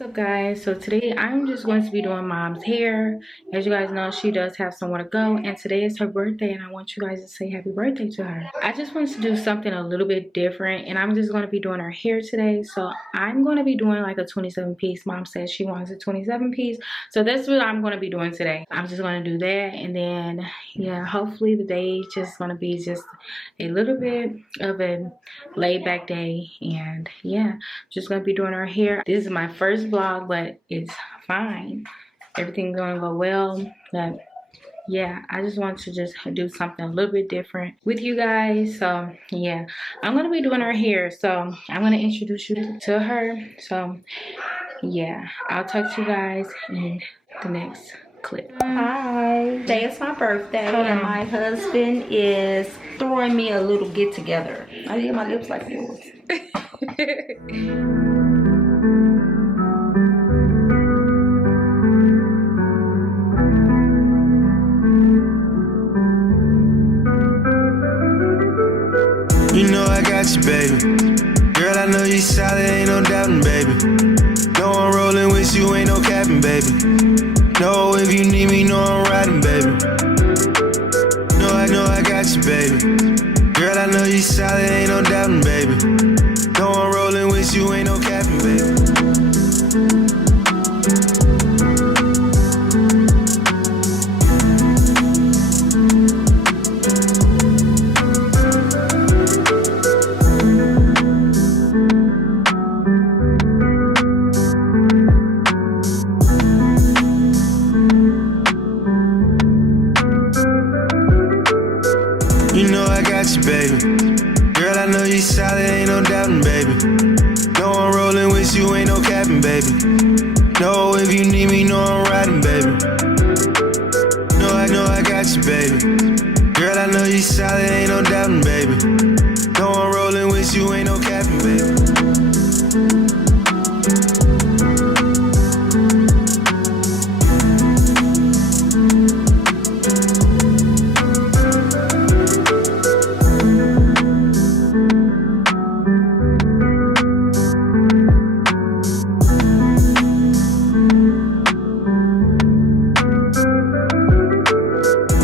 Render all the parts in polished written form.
What's up, guys? So today I'm just going to be doing mom's hair. As you guys know, she does have somewhere to go, and today is her birthday, and I want you guys to say happy birthday to her. I just wanted to do something a little bit different, and I'm just going to be doing her hair today. So I'm going to be doing like a 27 piece. Mom said she wants a 27 piece, so that's what I'm going to be doing today. I'm just going to do that, and then yeah, hopefully the day is just going to be just a little bit of a laid back day. And yeah, just going to be doing her hair. This is my first vlog, but it's fine. Everything's going to go well. But yeah, I just want to just do something a little bit different with you guys. So yeah, I'm going to be doing her hair. So I'm going to introduce you to her. So yeah, I'll talk to you guys in the next clip. Hi, today is my birthday and my husband is throwing me a little get together. I need my lips like yours. You know I got you, baby. Girl, I know you solid, ain't no doubting, baby. No, I'm rolling with you, ain't no capping, baby. No, if you need me, no, I'm riding, baby. No, I know I got you, baby. Girl, I know you solid, ain't no doubting, baby. No, I'm rolling with you, ain't no capping, baby. You know I got you, baby. Girl, I know you solid, ain't no doubting, baby. No, I'm rolling with you, ain't no capping, baby. No, if you need me, no, I'm riding, baby. No, I know I got you, baby. Girl, I know you solid, ain't no doubting, baby. No, I'm rolling with you, ain't no capping, baby.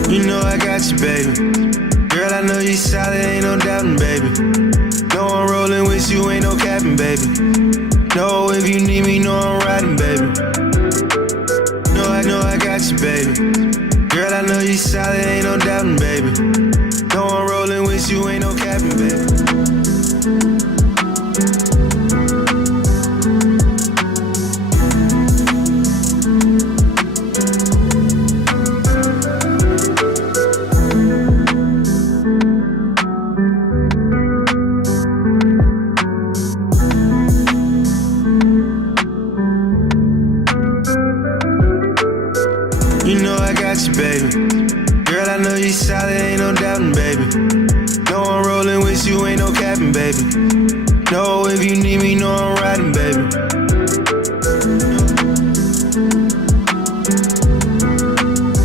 You know I got you, baby. Girl, I know you solid, ain't no doubting, baby. No, I'm rolling with you, ain't no capping, baby. No, if you need me, no, I'm riding, baby. No, I know I got you, baby. Girl, I know you solid, ain't no doubting, baby. No, I'm rolling with you, ain't no capping, baby. You know I got you, baby. Girl, I know you solid, ain't no doubting, baby. No, I'm rolling with you, ain't no capping, baby. No, if you need me, no, I'm riding, baby.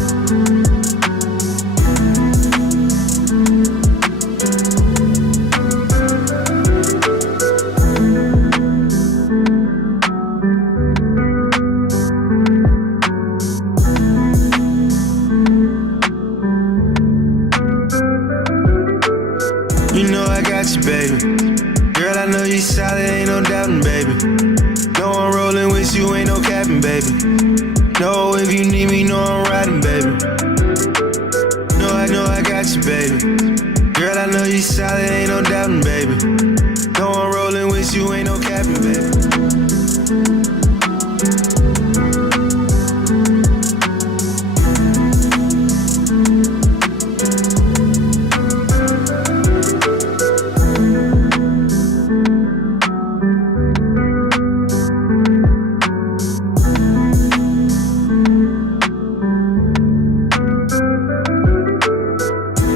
You know I got you, baby. Girl, I know you solid, ain't no doubting, baby. No, I'm rolling with you, ain't no capping, baby. No, if you need me, no, I'm riding, baby. No, I know I got you, baby. Girl, I know you solid, ain't no doubting, baby. No, I'm rolling with you, ain't no capping, baby. You know I got you, baby. Girl, I know you solid, ain't no doubting, baby. No, I'm rolling with you, ain't no capping, baby. No, if you need me, no, I'm riding, baby. No, I know I got you, baby. Girl, I know you solid, ain't no doubting, baby. No, I'm rolling with you, ain't no capping, baby.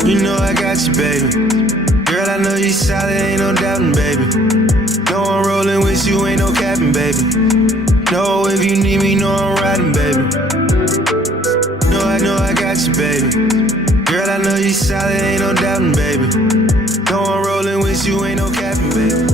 You know I got you, baby. Girl, I know you solid, ain't no doubting, baby. No, I'm rolling with you, ain't no capping, baby. No, if you need me, no, I'm riding, baby. No, I know I got you, baby. Girl, I know you solid, ain't no doubting, baby. No, I'm rolling with you, ain't no capping, baby.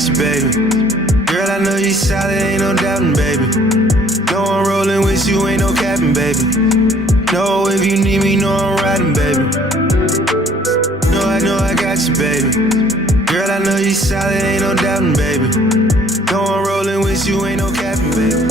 got you, baby. Girl, I know you solid, ain't no doubting, baby. No, I'm rolling with you, ain't no capping, baby. No, if you need me, no, I'm riding, baby. No, I know I got you, baby. Girl, I know you solid, ain't no doubting, baby. No, I'm rolling with you, ain't no capping, baby.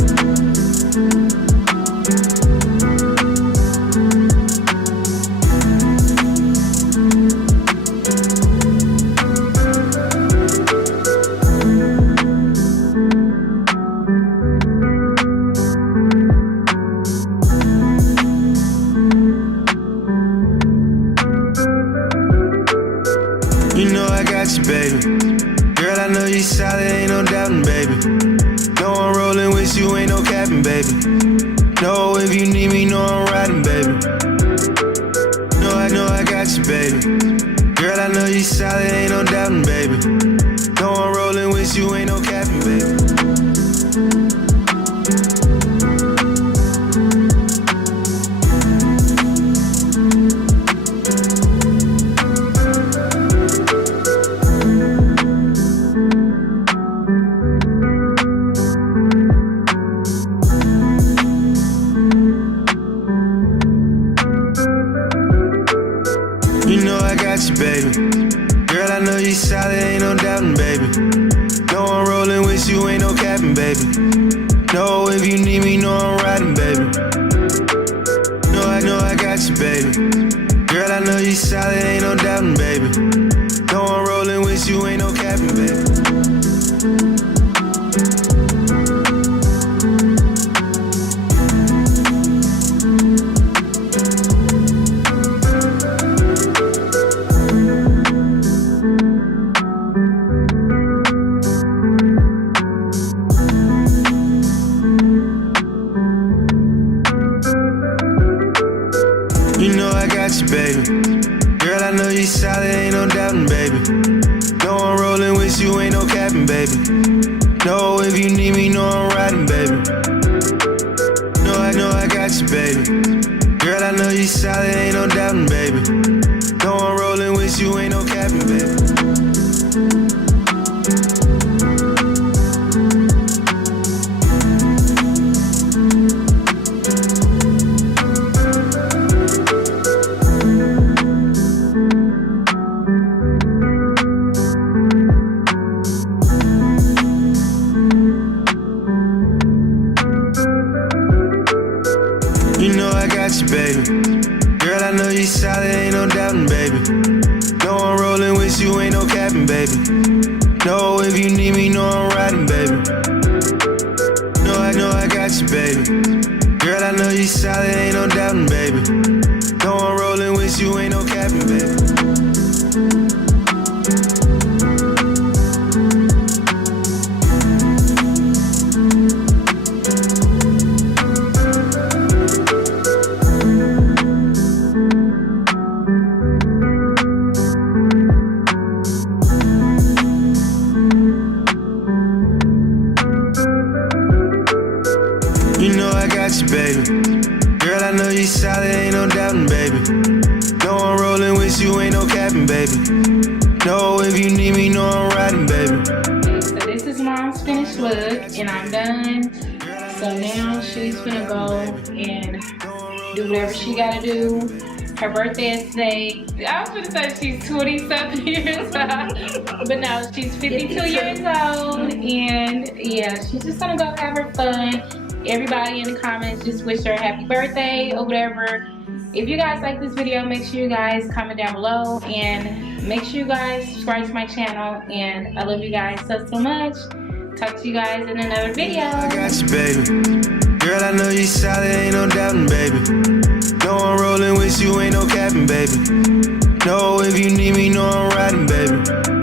You know I got you, baby. Girl, I know you solid, ain't no doubting, baby. No, I'm rolling with you, ain't no capping, baby. No, if you need me, no, I'm riding, baby. No, I know I got you, baby. Girl, I know you solid, ain't no doubting, baby. No, I'm rolling with you, ain't no capping, baby. You know I got you, baby. Girl, I know you solid, ain't no doubting, baby. No, I'm rolling with you, ain't no capping, baby. No, if you need me, no, I'm riding, baby. No, I know I got you, baby. Girl, I know you solid, ain't no doubting, baby. No, I'm rolling with you, ain't no capping, baby. You know I got you, baby. Girl, I know you solid, ain't no doubting, baby. No, I'm rolling with you, ain't no capping, baby. No, if you need me, no, I'm riding, baby. No, I know I got you, baby. Girl, I know you solid, ain't no doubting, baby. No, I'm rolling with you, ain't no capping, baby. You know I got you, baby. Girl, I know you solid, ain't no doubting, baby. No, I'm rolling with you, ain't no capping, baby. No, if you need me, no, I'm riding, baby. No, I know I got you, baby. Girl, I know you solid, ain't no doubting, baby. No, I'm rolling with you, ain't no capping, baby. You know I got you, baby. Girl, I know you solid, ain't no doubting, baby. No, I'm rolling with you, ain't no capping, baby. No, if you need me, no, I'm riding, baby. Okay, so this is mom's finished look, and I'm done. So now she's gonna go and do whatever she gotta do. Her birthday is today. I was gonna say she's 20-something years old, but no, she's 52 years old, and yeah, she's just gonna go have her fun. Everybody in the comments just wish her a happy birthday or whatever. If you guys like this video, make sure you guys comment down below, and make sure you guys subscribe to my channel, and I love you guys so much. Talk to you guys in another video. I got you, baby. Girl, I know you solid, ain't no doubting, baby. No, I'm rolling with you, ain't no capping, baby. No, if you need me, no, I'm riding, baby.